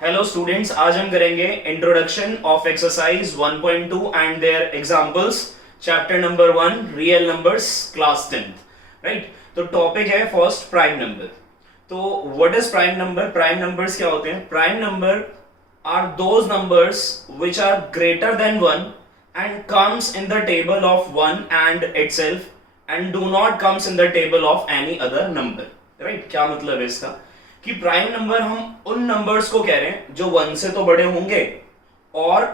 Hello students, आज हम करेंगे introduction of exercise 1.2 and their examples, chapter number 1 real numbers, class 10th। Right, तो topic है first prime number. तो what is prime number? Prime numbers क्या होते हैं? Prime number are those numbers which are greater than 1 and comes in the table of 1 and itself and do not comes in the table of any other number. Right, क्या मतलब है इसका? कि prime number हम उन numbers को कह रहे हैं जो 1 से तो बड़े होंगे और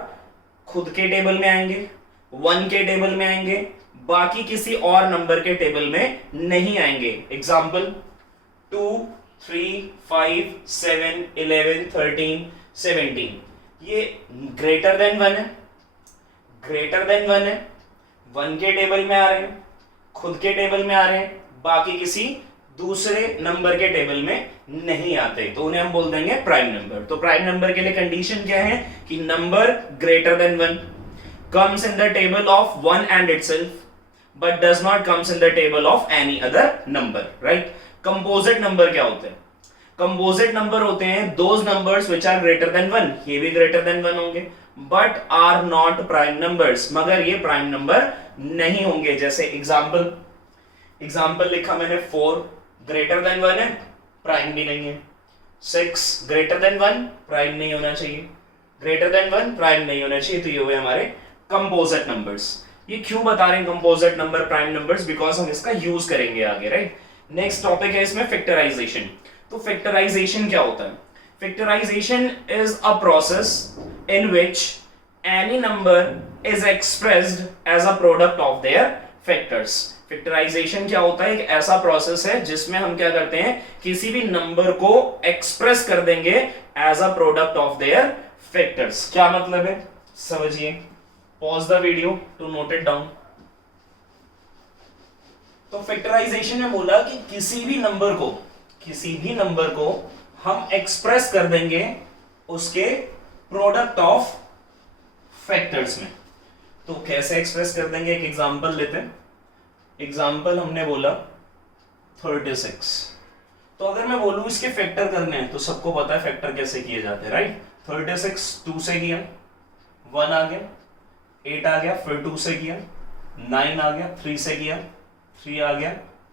खुद के टेबल में आएंगे, 1 के टेबल में आएंगे, बाकी किसी और नंबर के टेबल में नहीं आएंगे। एग्जाम्पल 2, 3, 5, 7, 11, 13, 17, ये ग्रेटर देन 1 है, ग्रेटर देन 1 है, 1 के टेबल में आ रहे हैं, खुद के टेबल में आ रहे हैं, बाकी किसी दूसरे नंबर के टेबल में नहीं आते, तो उन्हें हम बोल देंगे प्राइम नंबर। तो प्राइम नंबर के लिए कंडीशन क्या है कि number greater than 1 comes in the table of 1 and itself but does not comes in the table of any other number. Right, composite number क्या होते हैं? कंपोजिट नंबर होते हैं those numbers which are greater than 1, ये भी greater than 1 होंगे, but are not prime numbers, मगर ये प्राइम नंबर नहीं होंगे। जैसे एग्जाम्पल लिखा मैंने 4 ग्रेटर देन 1 है, प्राइम भी नहीं है। 6 ग्रेटर देन 1 प्राइम नहीं होना चाहिए, ग्रेटर देन 1 प्राइम नहीं होना चाहिए। तो ये हुए हमारे कंपोजिट नंबर्स। ये क्यों बता रहे हैं composite number prime numbers? Because हम इसका यूज करेंगे आगे। राइट, नेक्स्ट टॉपिक है इसमें फैक्टराइजेशन। तो फैक्टराइजेशन क्या होता है? Factorisation is a process in which any number is expressed as a product of their factors. Factorisation क्या होता है? एक ऐसा प्रोसेस है जिसमें हम क्या करते हैं, किसी भी नंबर को एक्सप्रेस कर देंगे as a product of their factors. क्या मतलब है समझिए, pause the video to note it down. तो फैक्टराइजेशन में बोला कि किसी भी नंबर को हम एक्सप्रेस कर देंगे उसके प्रोडक्ट ऑफ फैक्टर्स में। तो कैसे एक्सप्रेस कर देंगे? एक एग्जांपल लेते हैं। एग्जाम्पल हमने बोला 36। तो अगर मैं बोलूं इसके फैक्टर करने हैं, तो सबको पता है फैक्टर कैसे किए जाते हैं। राइट, 36 2 से किया, 1 आ गया, 8 आ गया, फिर 2 से किया, 9 आ गया, 3 से किया, 3 आ गया,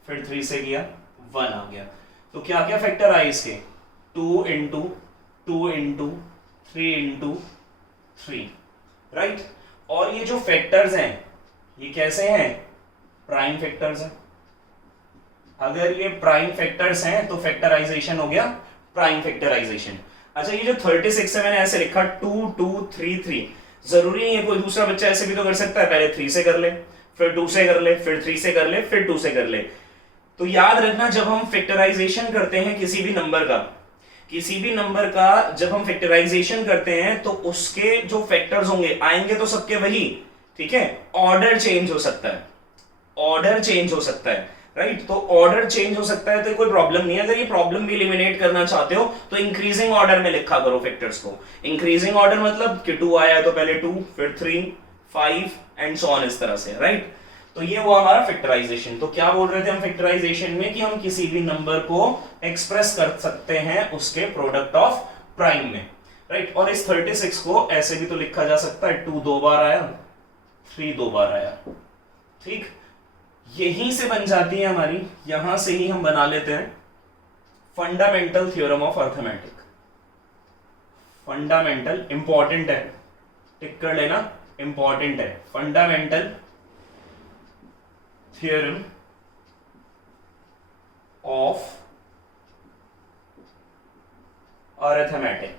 फिर 3 से किया, 1 आ गया। तो क्या क्या फैक्टर आए इसके? 2 इंटू 2 इंटू 3 इंटू 3। राइट, और ये जो फैक्टर्स हैं ये कैसे हैं? प्राइम फैक्टर्स हैं। अगर ये प्राइम फैक्टर्स हैं तो फैक्टराइजेशन हो गया प्राइम फैक्टराइजेशन। अच्छा, ये जो 36 है मैंने ऐसे लिखा 2 2 3 3, जरूरी नहीं है कोई दूसरा बच्चा ऐसे भी तो कर सकता है। पहले 3 से कर ले, फिर 2 से कर ले, फिर 3 से कर ले, फिर 2 से कर ले। तो याद रखना, जब हम फैक्टराइजेशन करते हैं किसी भी नंबर का जब हम फैक्टराइजेशन करते हैं तो उसके जो फैक्टर्स होंगे आएंगे तो सबके वही, ठीक है। ऑर्डर चेंज हो सकता है, राइट। तो ऑर्डर चेंज हो सकता है तो कोई प्रॉब्लम नहीं है। अगर ये प्रॉब्लम भी एलिमिनेट करना चाहते हो तो इंक्रीजिंग ऑर्डर में लिखा करो फैक्टर्स को। इंक्रीजिंग ऑर्डर मतलब कि 2 आया तो पहले 2, फिर 3, 5 एंड सो ऑन, इस तरह से। राइट, तो ये वो हमारा फैक्टराइजेशन। तो क्या बोल रहे थे हम फैक्टराइजेशन में? कि हम किसी भी नंबर को एक्सप्रेस कर सकते हैं उसके प्रोडक्ट ऑफ प्राइम में। राइट, और इस 36 को ऐसे भी तो लिखा जा सकता है, 2 2 बार आया, 3 2 बार आया। ठीक, यहीं से बन जाती है हमारी, यहां से ही हम बना लेते हैं fundamental theorem of arithmetic. Fundamental important है, टिक कर लेना, इंपॉर्टेंट है। Fundamental theorem of arithmetic.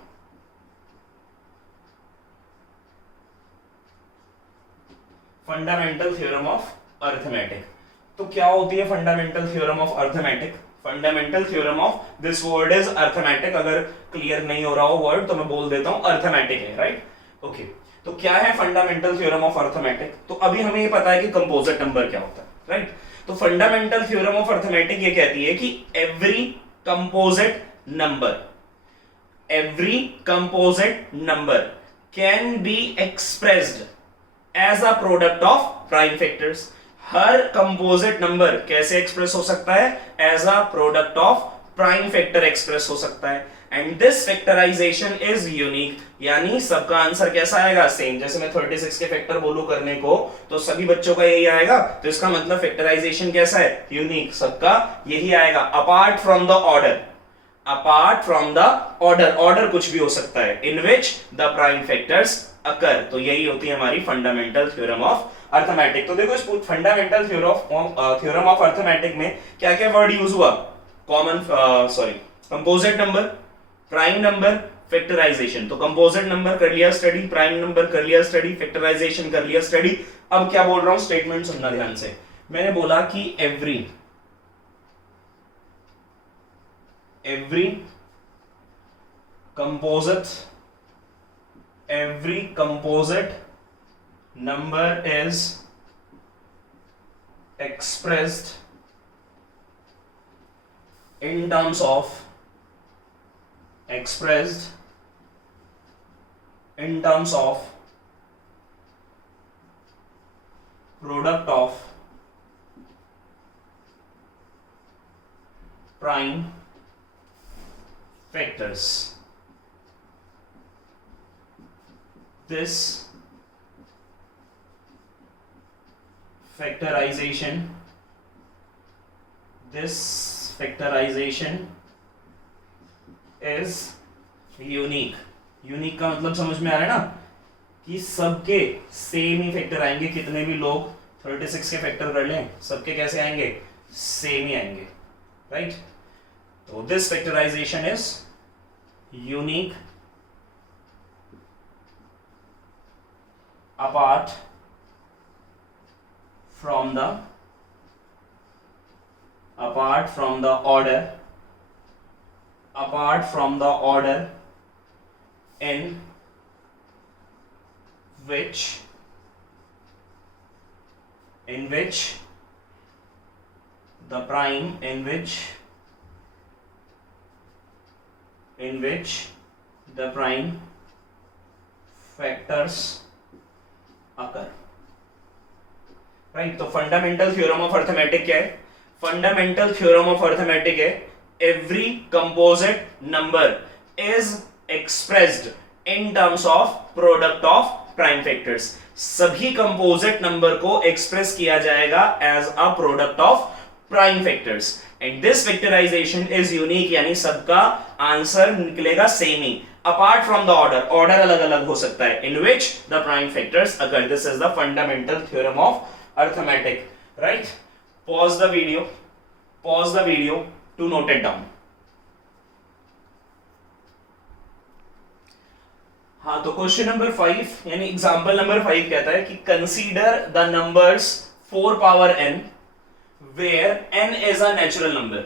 Fundamental theorem of arithmetic. तो क्या होती है fundamental theorem of arithmetic? Fundamental theorem of, this word is arithmetic. अगर क्लियर नहीं हो रहा हो वर्ड तो मैं बोल देता हूं, अर्थमेटिक है। Right, okay. तो क्या है फंडामेंटल थ्योरम ऑफ अर्थमेटिक? तो अभी हमें ये पता है कि कंपोजिट नंबर क्या होता है। राइट, तो फंडामेंटल थ्योरम ऑफ अर्थमेटिक ये कहती है कि every composite number can be expressed as a product of prime factors. हर कंपोजिट नंबर कैसे एक्सप्रेस हो सकता है? As a product of prime factor express हो सकता है, and this factorisation is unique, यानी सबका आंसर कैसा आएगा, सेम। जैसे मैं 36 के फैक्टर बोलूं करने को तो सभी बच्चों का यही आएगा, तो इसका मतलब फैक्टराइजेशन कैसा है, यूनिक, सबका यही आएगा, apart from the order, apart from the order, order कुछ भी हो सकता है, इन विच द प्राइम फैक्टर्स अकर। तो यही होती है हमारी फंडामेंटल थ्योरम ऑफ अर्थमेटिक। तो देखो इस फंडामेंटल थ्योरम ऑफ अर्थमेटिक में क्या क्या वर्ड यूज हुआ, common composite number, prime number, factorisation. तो कंपोजिट नंबर कर लिया स्टडी, प्राइम नंबर कर लिया स्टडी, फैक्टराइजेशन कर लिया स्टडी। अब क्या बोल रहा हूं, स्टेटमेंट सुनना ध्यान से। मैंने बोला कि every composite number is expressed in terms of product of prime factors. This factorization is unique. Unique का मतलब समझ में आ रहा है ना, कि सबके सेम ही फैक्टर आएंगे, कितने भी लोग 36 के फैक्टर कर लें, सबके कैसे आएंगे, सेम ही आएंगे, राइट। तो this factorisation is unique apart from the order in which the prime factors occur, right. तो फंडामेंटल थ्योरम ऑफ अर्थमेटिक क्या है, फंडामेंटल थ्योरम ऑफ अर्थमेटिक है every composite number is expressed in terms of product of prime factors. सभी composite number को express किया जाएगा as a product of prime factors, and this factorisation is unique, यानी सबका answer निकलेगा same ही, apart from the order अलग अलग हो सकता है, in which the prime factors occur. This is the fundamental theorem of arithmetic, right? Pause the video to note it down. हाँ, तो क्वेश्चन नंबर 5 यानी एग्जांपल नंबर 5 कहता है कि consider the numbers 4 power n where n is a natural number,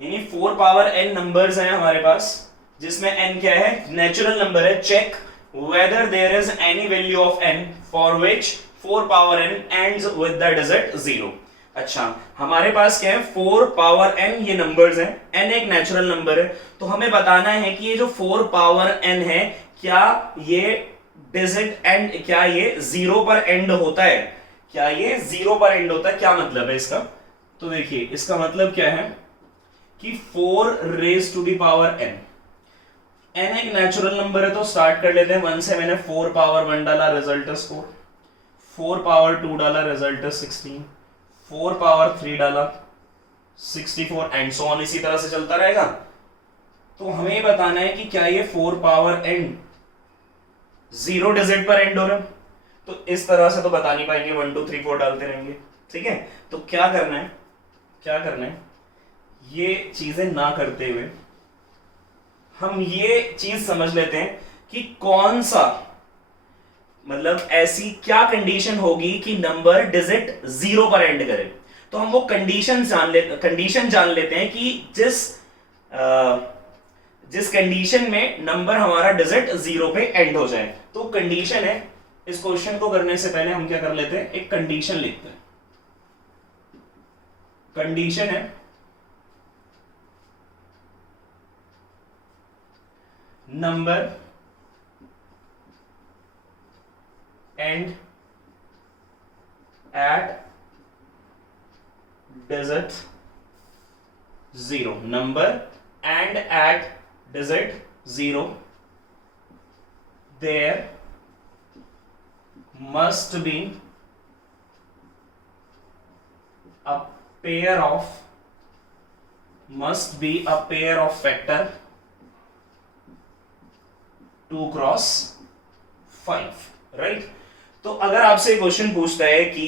यानी 4 power n numbers हैं हमारे पास जिसमें n क्या है, नेचुरल नंबर है। Check whether there is any value of n for which 4 power n ends with the digit 0। अच्छा, हमारे पास क्या है, 4 पावर n ये नंबर्स हैं, n एक नेचुरल नंबर है, तो हमें बताना है कि ये जो 4 पावर n है क्या ये डिजिट एंड क्या ये 0 पर एंड होता है, क्या ये 0 पर एंड होता है, क्या मतलब है इसका। तो देखिए इसका मतलब क्या है कि 4 raise to the power n, n एक नेचुरल नंबर है, तो स्टार्ट कर लेते हैं 1 से। मैंने 4 पावर 1 डाला, रिजल्ट इज 4, 4 पावर 2 डाला, रिजल्ट इज 16, 4 पावर 3 डाला 64 एंड सो ऑन, इसी तरह से चलता रहेगा। तो हमें बताना है कि क्या ये 4 पावर n 0 डिजिट पर एंड हो रहा है, तो इस तरह से तो बता नहीं पाएंगे, 1 2 3 4 डालते रहेंगे, ठीक है। तो क्या करना है, ये चीजें ना करते हुए हम ये चीज समझ लेते हैं कि कौन सा, मतलब ऐसी क्या कंडीशन होगी कि नंबर डिजिट 0 पर एंड करे। तो हम वो कंडीशन जान लेते हैं कि जिस कंडीशन में नंबर हमारा डिजिट 0 पे एंड हो जाए। तो कंडीशन है, इस क्वेश्चन को करने से पहले हम क्या कर लेते हैं, एक कंडीशन लिखते हैं। कंडीशन है number end at digit 0, number and at digit 0 there must be a pair of factor 2 cross 5, right. तो अगर आपसे क्वेश्चन पूछता है कि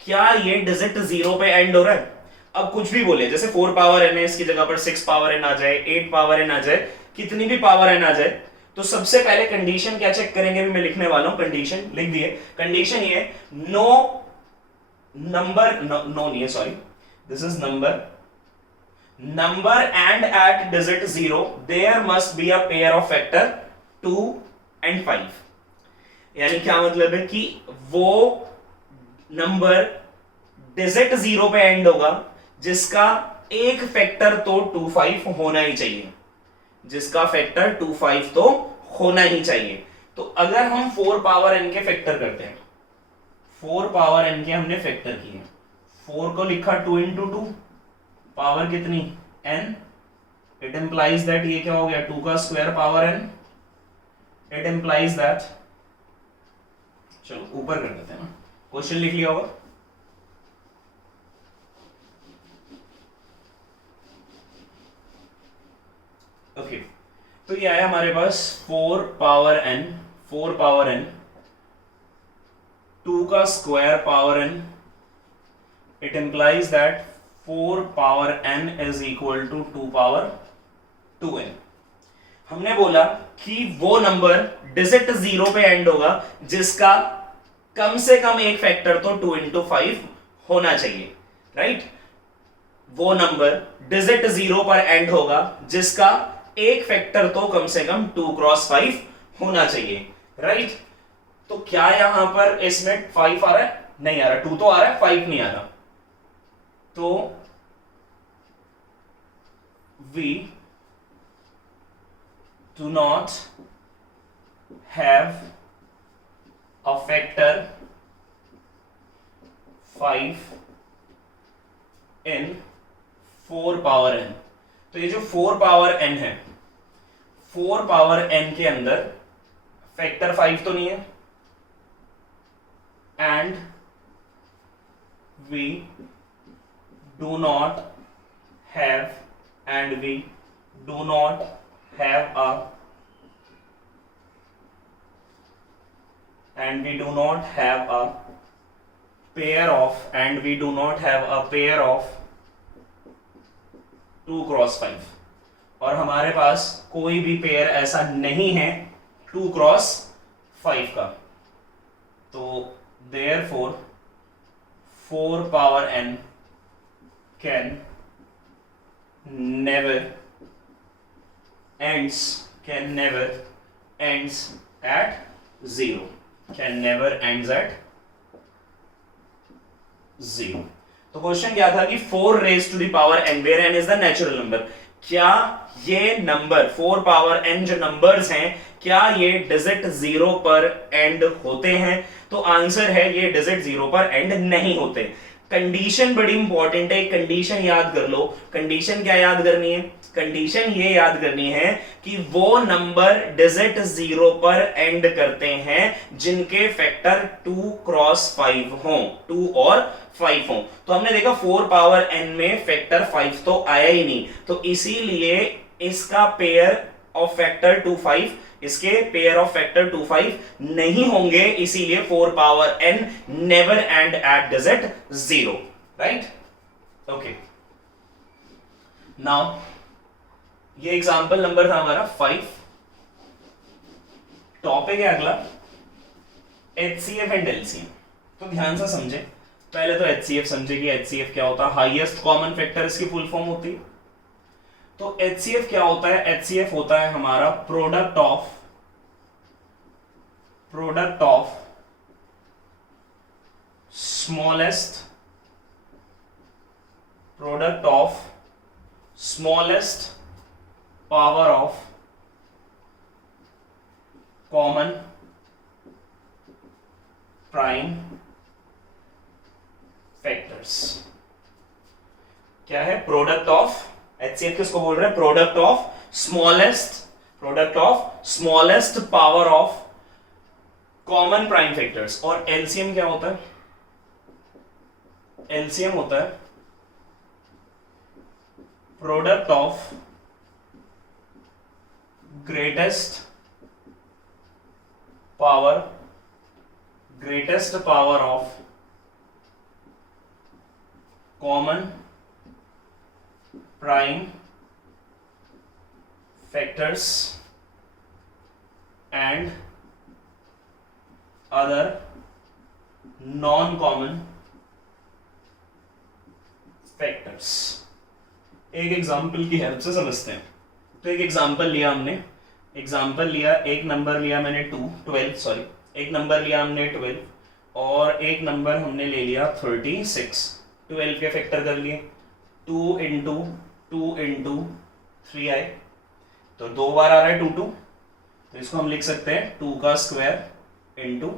क्या ये डिजिट 0 पे एंड हो रहा है, अब कुछ भी बोले, जैसे 4 पावर n है, इसकी जगह पर 6 पावर n आ जाए, 8 पावर n आ जाए, कितनी भी पावर n आ जाए, तो सबसे पहले कंडीशन क्या चेक करेंगे, मैं लिखने वाला हूं, कंडीशन लिख दिए। कंडीशन ये नो नंबर, नो नहीं है, sorry, this is number end at digit 0 there must be a pair of factor 2 and 5। यानी क्या मतलब है कि वो नंबर डिजिट 0 पे एंड होगा जिसका एक फैक्टर तो 25 होना ही चाहिए, जिसका फैक्टर 25 तो होना ही चाहिए। तो अगर हम 4 पावर n के फैक्टर करते हैं, 4 पावर n के हमने फैक्टर किए, 4 को लिखा 2 into 2, पावर कितनी n, इट इंप्लाइज दैट ये क्या हो गया 2 का square power n, it implies that, चलो ऊपर कर देते हैं ना, क्वेश्चन लिख लिया होगा, ओके। तो ये आया हमारे पास 4 पावर n, 2 का square power n, it implies that 4 power n is equal to 2 power 2n। हमने बोला कि वो नंबर डिजिट 0 पे एंड होगा जिसका कम से कम एक फैक्टर तो 2 into 5 होना चाहिए, राइट। वो नंबर डिजिट 0 पर एंड होगा जिसका एक फैक्टर तो कम से कम 2 क्रॉस 5 होना चाहिए, राइट। तो क्या यहां पर इसमें 5 आ रहा है, नहीं आ रहा, 2 तो आ रहा है, 5 नहीं आ रहा, तो we do not have a factor 5 in 4 power n। तो ये जो 4 पावर n है, 4 पावर n के अंदर फैक्टर 5 तो नहीं है, and we do not have a pair of 2 cross 5, और हमारे पास कोई भी पेयर ऐसा नहीं है 2 क्रॉस 5 का। तो therefore 4 power n can never ends at 0, तो क्वेश्चन क्या था कि 4 raise to the power n, where n is the natural number, क्या ये नंबर 4 पावर n जो नंबर्स हैं, क्या ये डिजिट 0 पर एंड होते हैं? तो आंसर है ये डिजिट 0 पर एंड नहीं होते। कंडीशन बड़ी इंपॉर्टेंट है, कंडीशन याद कर लो। कंडीशन क्या याद करनी है? कंडीशन ये याद करनी है कि वो नंबर डिजिट 0 पर एंड करते हैं जिनके फैक्टर 2 क्रॉस 5 हो, 2 और 5 हो। तो हमने देखा 4 पावर n में फैक्टर 5 तो आया ही नहीं, तो इसीलिए इसका पेयर ऑफ फैक्टर 2 5, इसके पेयर ऑफ फैक्टर 2 5 नहीं होंगे, इसीलिए 4 power n never end at digit 0, right? Okay, now ये एग्जांपल नंबर था हमारा 5। टॉपिक है अगला HCF एंड LCM। तो ध्यान से समझे, पहले तो HCF समझे कि HCF क्या होता है, हाईएस्ट कॉमन फैक्टर इसकी फुल फॉर्म होती है। तो HCF क्या होता है? HCF होता है हमारा product of smallest power of common prime factors. क्या है? प्रोडक्ट ऑफ HCF किसको बोल रहे हैं? Product of smallest power of common prime factors. और एलसीएम क्या होता है? एलसीएम होता है product of greatest power of common prime factors and other non common factors. एक एग्जाम्पल की हेल्प से समझते हैं। तो एक एग्जाम्पल लिया हमने, एक नंबर लिया मैंने 12 एक नंबर लिया हमने 12 और एक नंबर हमने ले लिया 36। 12 के फैक्टर कर लिए, 2 इंटू 3 आए, तो 2 बार आ रहा है 2, तो इसको हम लिख सकते हैं 2 का स्क्वायर इंटू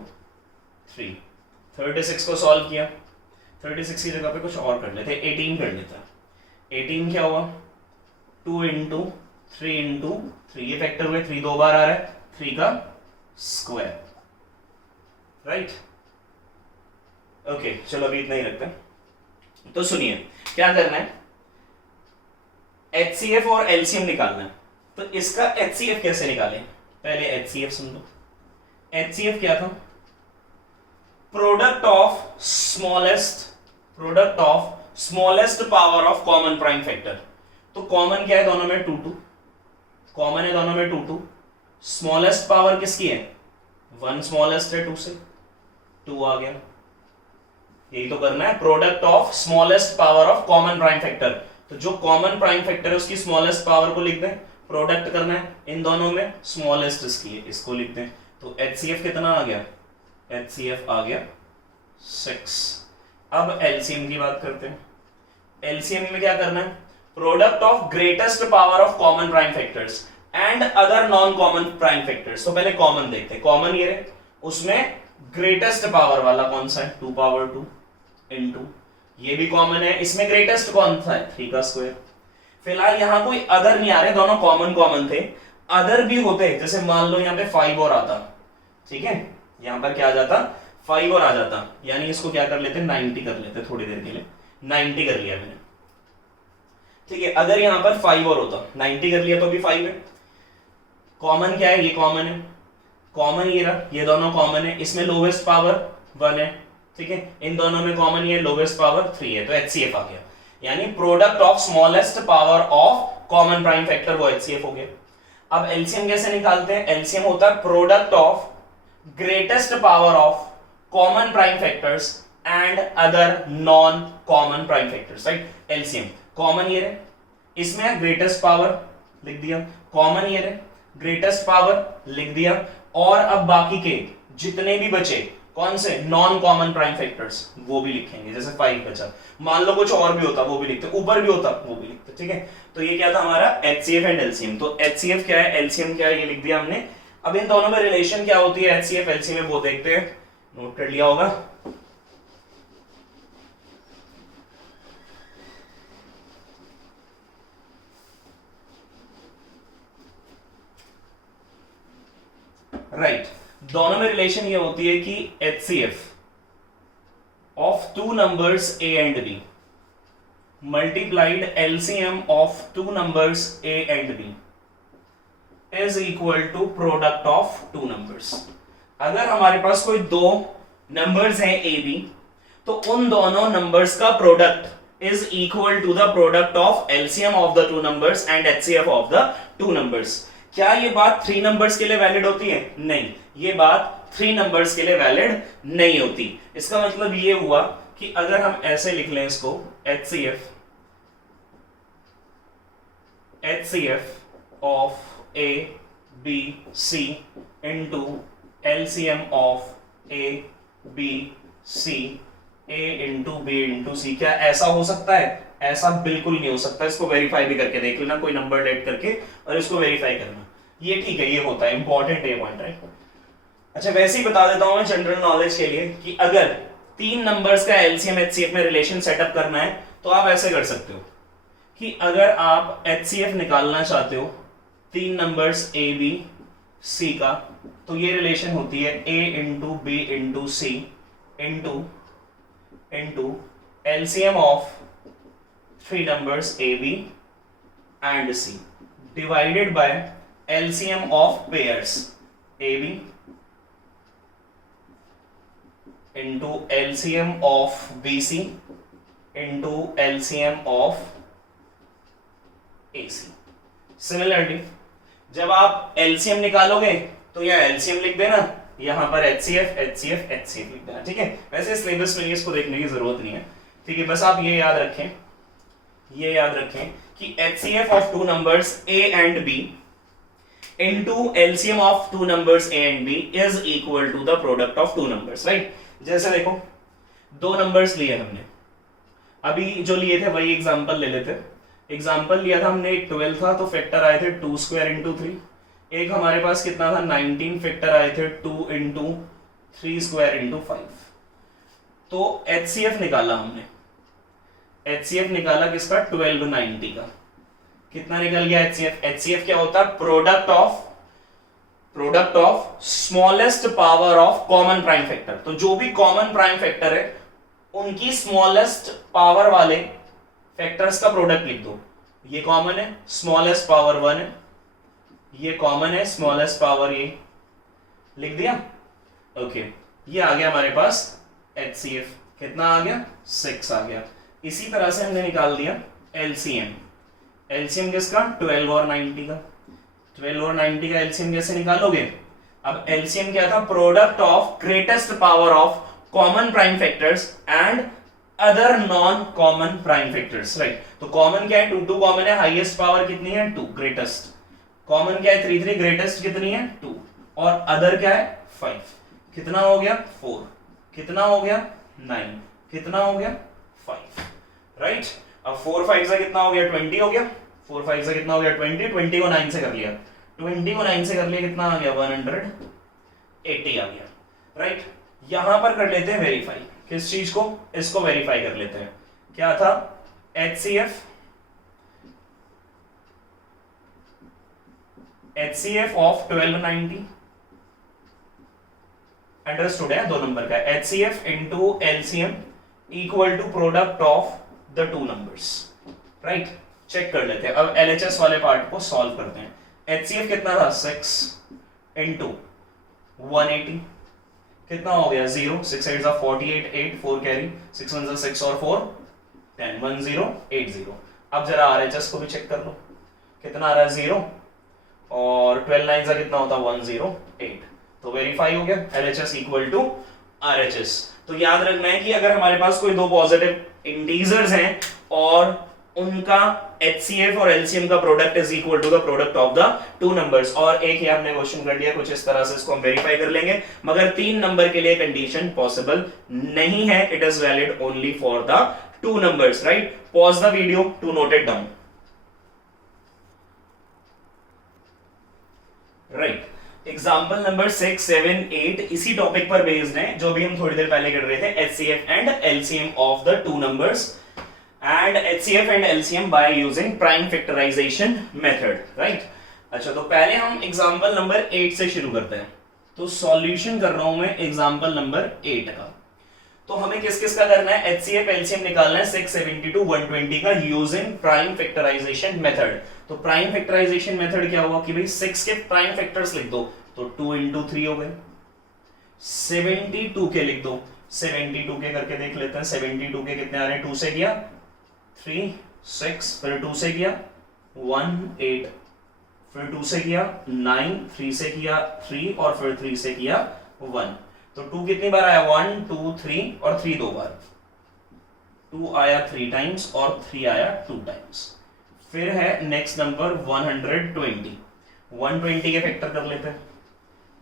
3। 36 को सॉल्व किया, 36 की जगह पे कुछ और कर लेते, 18 कर लेते हैं। 18 क्या हुआ? 2 इंटू 3, ये फैक्टर हुए, 3 2 बार आ रहा है, 3 का स्क्वायर, राइट। ओके, चलो अभी इतना ही रखते हैं। तो सुनिए क्या करना है, HCF और LCM निकालना है। तो इसका HCF कैसे निकालें? पहले HCF सुन लो। HCF क्या था? Product of smallest power of common prime factor. तो कॉमन क्या है दोनों में? 2 कॉमन है दोनों में 2। स्मॉलेस्ट पावर किसकी है? 1 स्मॉलेस्ट है 2 से, 2 आ गया। यही तो करना है, product of smallest power of common prime factor. तो जो कॉमन प्राइम फैक्टर है उसकी स्मॉलेस्ट पावर को लिख दें, प्रोडक्ट करना है इन दोनों में, स्मॉलेस्ट इसकी है, इसको लिख दें। तो HCF कितना आ गया? HCF आ गया 6। अब LCM की बात करते हैं। LCM में क्या करना है? Product of greatest power of common prime factors and other non common prime factors. तो पहले कॉमन देखते हैं। कॉमन ये रहे, उसमें ग्रेटेस्ट पावर वाला कौन सा है? 2 पावर 2 इंटू, ये भी कॉमन है, इसमें ग्रेटेस्ट कौन सा है? 3 का स्क्वायर। फिलहाल यहां कोई अदर नहीं आ रहे, दोनों कॉमन थे। अदर भी होते, जैसे मान लो यहाँ पे 5 और आता, ठीक है, यहां पर क्या आ जाता? 5 और आ जाता, यानी इसको क्या कर लेते? 90 कर लेते थोड़ी देर के लिए। 90 कर लिया मैंने, ठीक है। अगर यहां पर 5 और होता, 90 कर लिया तो भी 5 है। कॉमन क्या है? ये कॉमन है, कॉमन ये रहा, ये दोनों कॉमन है, इसमें लोवेस्ट पावर 1 है, ठीक है। इन दोनों में कॉमन ये लोवेस्ट पावर 3 है, तो HCF आ गया। यानी product of smallest power of common prime factor, वो HCF हो गया। अब LCM कैसे निकालते हैं? LCM होता है product of greatest power of common prime factors and other non common prime factors, right. LCM common ये रहे, इसमें ग्रेटेस्ट पावर लिख दिया, कॉमन ये रहे, ग्रेटेस्ट पावर लिख दिया, और अब बाकी के जितने भी बचे कौन से? नॉन कॉमन प्राइम फैक्टर्स, वो भी लिखेंगे। जैसे 5 बचा, मान लो कुछ और भी होता वो भी लिखते, ऊपर भी होता वो भी लिखते, ठीक है। तो ये क्या था हमारा? HCF and LCM। तो HCF क्या है, LCM क्या है, ये लिख दिया हमने। अब इन दोनों में रिलेशन क्या होती है HCF LCM में, वो देखते हैं। नोट कर लिया होगा। राइट, दोनों में रिलेशन ये होती है कि HCF of 2 numbers A and B multiplied LCM of 2 numbers A and B is equal to product of 2 numbers. अगर हमारे पास कोई 2 नंबर्स हैं A B, तो उन दोनों नंबर्स का product is equal to the product of LCM of the 2 numbers and HCF of the 2 numbers. क्या ये बात 3 नंबर्स के लिए वैलिड होती है? नहीं, ये बात 3 नंबर्स के लिए वैलिड नहीं होती। इसका मतलब ये हुआ कि अगर हम ऐसे लिख लें इसको, HCF of A B C into LCM of A B C A into B into C। क्या ऐसा हो सकता है? ऐसा बिल्कुल नहीं हो सकता। इसको वेरीफाई भी करके देख लेना, कोई नंबर लेट करके, और इसको वेरीफाई करना। ये ठीक है, ये होता है, इंपॉर्टेंट है पॉइंट, राइट। अच्छा, वैसे ही बता देता हूं मैं जनरल नॉलेज के लिए कि अगर 3 नंबर्स का LCM HCF में रिलेशन सेटअप करना है तो आप ऐसे कर सकते हो कि अगर आप HCF निकालना चाहते हो तीन नंबर्स A B C का, तो ये रिलेशन होती है A into B into C into LCM of three numbers A B and C divided by LCM of pairs AB into LCM of BC into LCM of AC. Similarly, जब आप LCM निकालोगे तो यहाँ LCM लिख देना, यहाँ पर HCF लिख देना, ठीक है। वैसे सिलेबस में इसको देखने की जरूरत नहीं है, ठीक है। बस आप ये याद रखें कि HCF of two numbers A and B into LCM of two numbers A and B is equal to the product of two numbers, right? जैसे देखो दो नंबर्स लिए हमने, अभी जो लिए थे वही एग्जांपल ले लेते। एग्जांपल लिया था हमने, एक 12 था तो फैक्टर आए थे 2 स्क्वायर इंटू 3। एक हमारे पास कितना था 19, फैक्टर आए थे 2 इंटू 3 स्क्वायर इंटू 5। तो HCF निकाला हमने, HCF निकाला किसका 1290 का। कितना निकल गया HCF? HCF क्या होता है? Product of smallest power of common prime factor. तो जो भी कॉमन प्राइम फैक्टर है उनकी स्मॉलेस्ट पावर वाले फैक्टर्स का प्रोडक्ट लिख दो। ये कॉमन है, स्मॉलेस्ट पावर 1 है, ये कॉमन है, स्मॉलेस्ट पावर ये लिख दिया, ओके। ये आ गया हमारे पास HCF, कितना आ गया 6 आ गया। इसी तरह से हमने निकाल दिया LCM किसका 12 और 90 का। 12 और 90 का LCM कैसे निकालोगे? अब LCM क्या था? Product of greatest power of common prime factors and other non common prime factors, right. तो कॉमन क्या है? 2 कॉमन है, हाईएस्ट पावर कितनी है 2, ग्रेटेस्ट। कॉमन क्या है 3, ग्रेटेस्ट कितनी है 2, और अदर क्या है 5। कितना हो गया 4, कितना हो गया 9, कितना हो गया 5, राइट। अब 4 5 से कितना हो गया 20 हो गया, 4 5 से कितना हो गया 20, 20 को 9 से कर लिया, 20 को 9 से कर लिया, कितना आ गया 180 आ गया, राइट। यहां पर कर लेते हैं वेरीफाई, किस चीज को? इसको वेरीफाई कर लेते हैं। क्या था HCF ऑफ 1290, अंडरस्टूड है, दो नंबर का HCF into LCM equal to product of the two numbers, right. Check कर लेते हैं, अब LHS वाले पार्ट को सॉल्व करते हैं। HCF कितना था 6 इंटू 180, कितना हो गया 0, 6 8 48, 8 4 कैरी, 6 1 6 और 4 10, 1080। अब जरा RHS को भी चेक कर लो, कितना आ रहा है 0, और 12 9 का कितना होता 108। तो वेरीफाई हो गया LHS इक्वल टू RHS। तो याद रखना है कि अगर हमारे पास कोई दो पॉजिटिव इंटीजर्स हैं और उनका HCF और LCM का product is equal to the product of the two numbers, और एक ही आपने क्वेश्चन कर लिया कुछ इस तरह से, इसको हम वेरीफाई कर लेंगे। मगर 3 नंबर के लिए कंडीशन पॉसिबल नहीं है, it is valid only for the two numbers, right. Pause the video to note it down, right. Example number 6 7 8 इसी टॉपिक पर बेस्ड है जो भी हम थोड़ी देर पहले कर रहे थे, HCF and LCM of the two numbers and HCF and LCM by using prime factorization method, right? अच्छा, तो पहले हम एग्जांपल नंबर 8 से शुरू करते हैं। तो सॉल्यूशन कर रहा हूं मैं एग्जांपल नंबर 8 का। तो हमें किस किस का करना है? HCF LCM निकालना है 672 120 का यूजिंग प्राइम फैक्टराइजेशन मेथड। तो प्राइम फैक्टराइजेशन मेथड क्या हुआ कि भाई 6 के प्राइम फैक्टर्स लिख दो, तो 2 into 3 हो गए। 72 के लिख दो, 72 के करके देख लेते हैं। 72 के कितने आ रहे हैं? 2 से किया 3 6, फिर 2 से किया 1 8, फिर 2 से किया 9, 3 से किया 3, और फिर 3 से किया 1। तो 2 कितनी बार आया? 1 2 3 और 3 दो बार, 2 आया 3 टाइम्स और 3 आया 2 टाइम्स। फिर है नेक्स्ट नंबर 120, 120 के फैक्टर कर लेते हैं।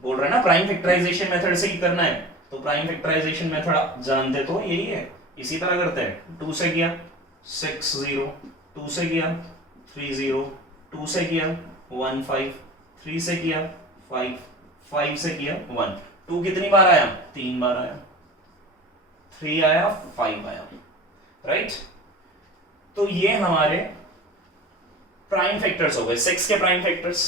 बोल रहे हैं ना प्राइम फैक्टराइजेशन मेथड से ही करना है, तो प्राइम फैक्टराइजेशन मेथड आप जानते तो यही है, इसी तरह करते हैं। 2 से किया 6 0, 2 से किया 3 0, 2 से किया 1 5, 3 से किया 5, 5 से किया 1। 2 कितनी बार आया? 3 बार आया, 3 आया 5 आया, राइट। तो ये हमारे प्राइम फैक्टर्स हो गए 6 के प्राइम फैक्टर्स।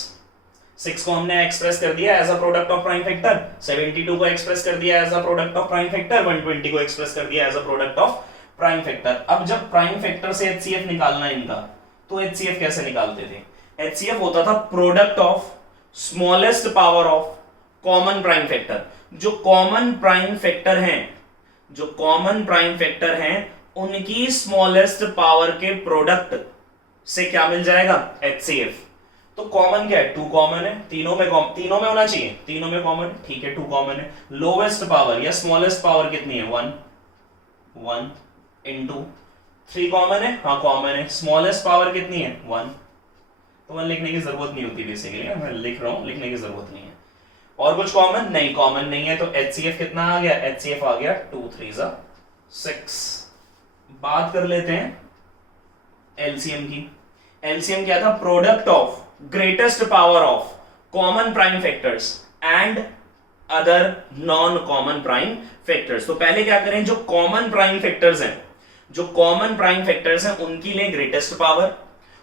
6 को हमने एक्सप्रेस कर दिया as a product of prime factor, 72 को एक्सप्रेस कर दिया as a product of prime factor, 120 को एक्सप्रेस कर दिया as a product of prime factor. अब जब प्राइम फैक्टर से एचसीएफ निकालना है इनका, तो एचसीएफ कैसे निकालते थे? एचसीएफ होता था product of smallest power of common prime factor. जो कॉमन प्राइम फैक्टर हैं, जो कॉमन प्राइम फैक्टर हैं, उनकी स्मॉलेस्ट पावर के प्रोडक्ट से क्या मिल जाएगा? एचसीएफ। तो कॉमन क्या है? 2 कॉमन है, तीनों में होना चाहिए, तीनों में कॉमन, ठीक है 2 कॉमन है। लोवेस्ट पावर या स्मॉलेस्ट पावर कितनी है? 1 इंटू 3 कॉमन है, हाँ कॉमन है। स्मॉलेस्ट पावर कितनी है? 1। तो 1 लिखने की जरूरत नहीं होती बेसिकली, मैं लिख रहा हूं, लिखने की जरूरत नहीं है। और कुछ कॉमन नहीं, कॉमन नहीं है, तो एचसीएफ कितना आ गया? एचसीएफ आ गया 2 3 6। बात कर लेते हैं एलसीएम की। एलसीएम क्या था? Product of greatest power of common prime factors and other non common prime factors. तो पहले क्या करें, जो कॉमन प्राइम फैक्टर्स हैं, जो कॉमन प्राइम फैक्टर्स हैं उनकी ले ग्रेटेस्ट पावर,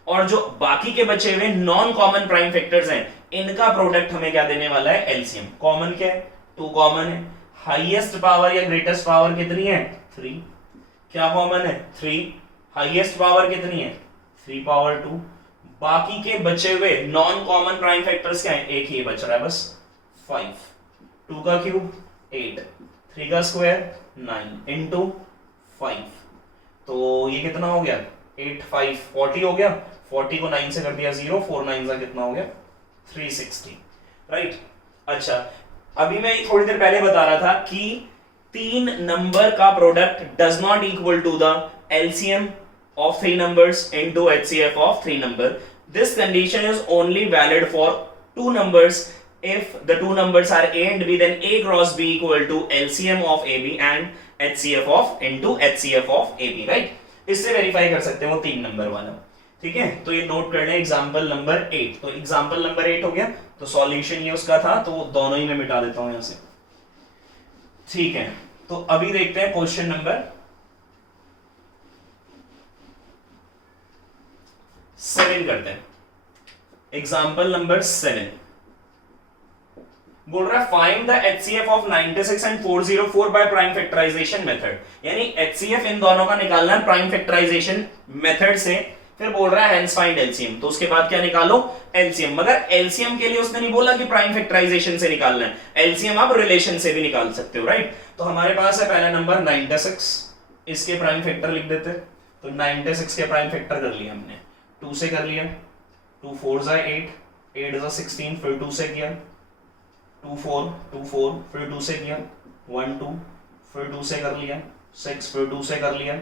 और जो बाकी के बचे हुए नॉन कॉमन प्राइम फैक्टर्स हैं इनका प्रोडक्ट हमें क्या देने वाला है? एलसीएम। कॉमन क्या है? 2 कॉमन है। हाईएस्ट पावर या ग्रेटेस्ट पावर कितनी है? 3। क्या कॉमन है? 3। हाईएस्ट पावर कितनी है? 3 पावर 2। बाकी के बचे हुए नॉन कॉमन प्राइम फैक्टर्स क्या है? एक ही बच रहा है बस, 5। 2 का क्यूब 8, 3 का स्क्वायर 9 इंटू 5। तो ये कितना हो गया? 8 5 40 हो गया। 40 को 9 से कर दिया 0, 4 9 का कितना हो गया? 360, राइट। अच्छा, अभी मैं थोड़ी देर पहले बता रहा था कि 3 नंबर का product does not equal to the LCM of 3 numbers into HCF of 3 number. This condition is only valid for 2 numbers. If the 2 numbers are A and B, then A cross B equal to LCM of AB and HCF of into HCF of AB, right? इससे verify कर सकते हैं वो 3 number वाला, ठीक है। तो ये नोट कर लें, एग्जाम्पल नंबर 8। तो एग्जाम्पल नंबर 8 हो गया, तो सॉल्यूशन ये उसका था, तो दोनों ही मैं मिटा देता हूं यहां से, ठीक है। तो अभी देखते हैं क्वेश्चन नंबर 7 करते हैं। एग्जाम्पल नंबर 7 बोल रहा है find the HCF of 96 and 404 by prime factorization method. यानी एचसीएफ इन दोनों का निकालना है प्राइम फैक्टराइजेशन मेथड से। फिर बोल रहा है हेंस फाइंड एलसीएम, तो उसके बाद क्या निकालो? एलसीएम। मगर एलसीएम के लिए उसने नहीं बोला कि प्राइम फैक्टराइजेशन से निकालना है, एलसीएम आप रिलेशन से भी निकाल सकते हो, राइट। तो हमारे पास है पहला नंबर 96, इसके प्राइम फैक्टर लिख देते। तो 96 के प्राइम फैक्टर कर लिया हमने, 2 से कर लिया, 2 4 8, 8 16, फिर 2 से किया, 2 4, फिर 2 से किया, 1 2, फिर 2 से कर लिया, 6, फिर 2 से कर लिया,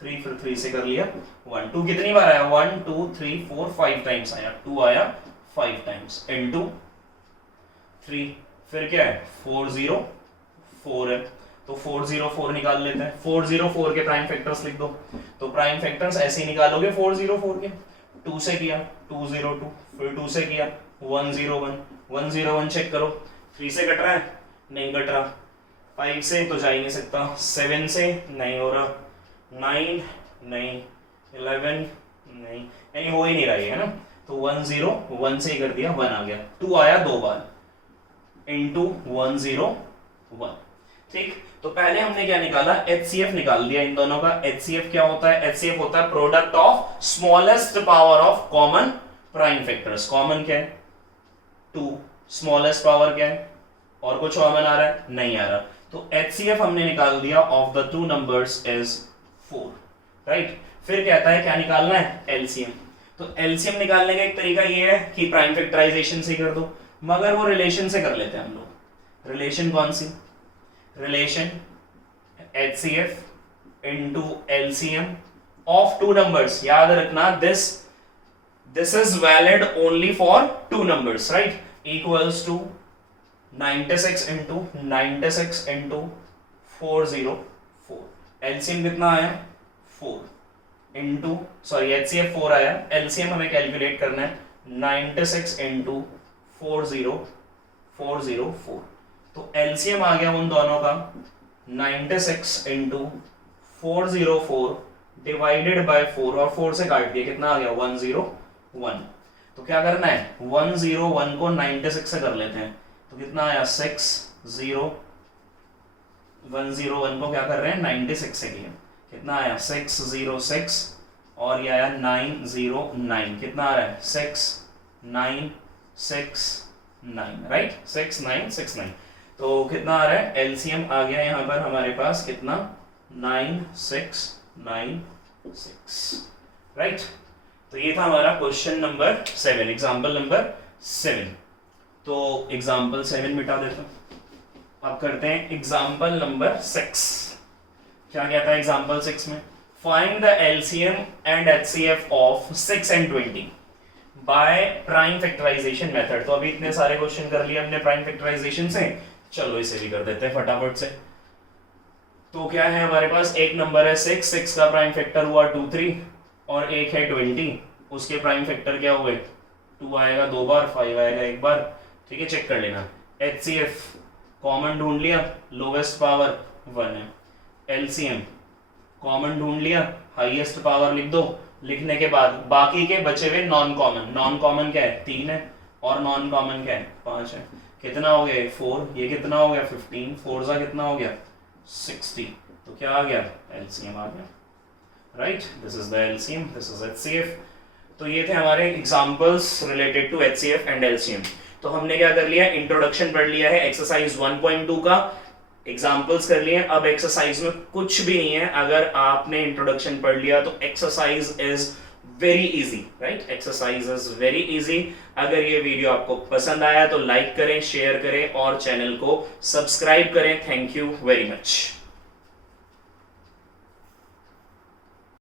3, फिर 3 से कर लिया, 1 2 कितनी बार आया? 1 2 3 4 5 टाइम्स आया, 2 आया 5 टाइम्स इनटू 3, फिर क्या है? 404 है, तो 404 निकाल लेते हैं। 404 के प्राइम फैक्टर्स लिख दो। तो प्राइम फैक्टर्स ऐसे ही निकालोगे 404 के। 2 से किया 202, फिर 2 से किया 101, 101 चेक करो, 3 से कट रहा है? नहीं कट रहा। 5 से तो जा ही नहीं सकता, 7 से नहीं हो रहा, 9 नहीं, 11 नहीं, यानी हो ही नहीं रहा है ना। तो 101 से ही कर दिया, 1 आ गया, 2 आया 2 बार इंटू 101, ठीक। तो पहले हमने क्या निकाला? HCF निकाल दिया इन दोनों का। HCF क्या होता है? HCF होता है product of smallest power of common prime factors. Common क्या है? 2, स्मॉलेस्ट पावर क्या है? और कुछ कॉमन आ रहा है? नहीं आ रहा। तो HCF हमने निकाल दिया of the 2 numbers is 4, right. फिर कहता है क्या निकालना है? LCM। तो LCM निकालने का एक तरीका ये है कि प्राइम फैक्टराइजेशन से कर दो, मगर वो रिलेशन से कर लेते हैं हम लोग। रिलेशन कौन सी? Relation HCF into LCM of 2 numbers। याद रखना this is valid only for 2 numbers, right? Equals to 96 into 96 into 404। LCM कितना आया? 4 into HCF 4 आया, LCM हमें कैलकुलेट करना है 96 into 404। तो LCM आ गया उन दोनों का 96 into 404 डिवाइडेड बाय 4, और 4 से काट दिया, कितना आ गया? 1। तो क्या करना है, 101 को 96 से कर लेते हैं, तो कितना आया 6 0, 101 को क्या कर रहे हैं 96 से किया, कितना आया 606, और ये आया 909, कितना आ रहा है 6969, राइट 6969। तो कितना आ रहा है, एलसीएम आ गया यहाँ पर हमारे पास कितना 9696, राइट। तो ये था हमारा क्वेश्चन नंबर 7, एग्जाम्पल नंबर 7। तो एग्जाम्पल 7 मिटा देता हूँ, अब करते हैं एग्जाम्पल नंबर 6। क्या कहता है एग्जाम्पल 6 में, find the LCM and HCF of 6 and 20 by prime factorization method. तो अभी इतने सारे क्वेश्चन कर लिए हमने प्राइम फैक्टराइजेशन से, चलो इसे भी कर देते हैं फटाफट से। तो क्या है हमारे पास, एक नंबर है 6 का प्राइम फैक्टर हुआ 2 3, और एक है 20, उसके प्राइम फैक्टर क्या हुए 2 आएगा 2 बार, 5 आएगा 1 बार, ठीक है, चेक कर लेना। एचसीएफ कॉमन ढूंढ लिया, लोवेस्ट पावर 1 है। एलसीएम कॉमन ढूंढ लिया, हाईएस्ट पावर लिख दो, लिखने के बाद बाकी के बचे हुए नॉन कॉमन, नॉन कॉमन क्या है 3 है, और नॉन कॉमन क्या है 5 है, कितना हो गया 4, ये कितना हो गया 15, 4 सा कितना हो गया 60, तो क्या आ गया एलसीएम आ गया, right. This is the LCM, this is HCF. तो ये थे हमारे examples related to HCF and LCM. तो हमने क्या कर लिया, इंट्रोडक्शन पढ़ लिया है एक्सरसाइज 1.2 का, एग्जाम्पल्स कर लिए। अब एक्सरसाइज में कुछ भी नहीं है, अगर आपने इंट्रोडक्शन पढ़ लिया तो exercise is very easy, right, exercise is very easy. अगर ये वीडियो आपको पसंद आया तो लाइक करें, शेयर करें और चैनल को सब्सक्राइब करें। Thank you very much.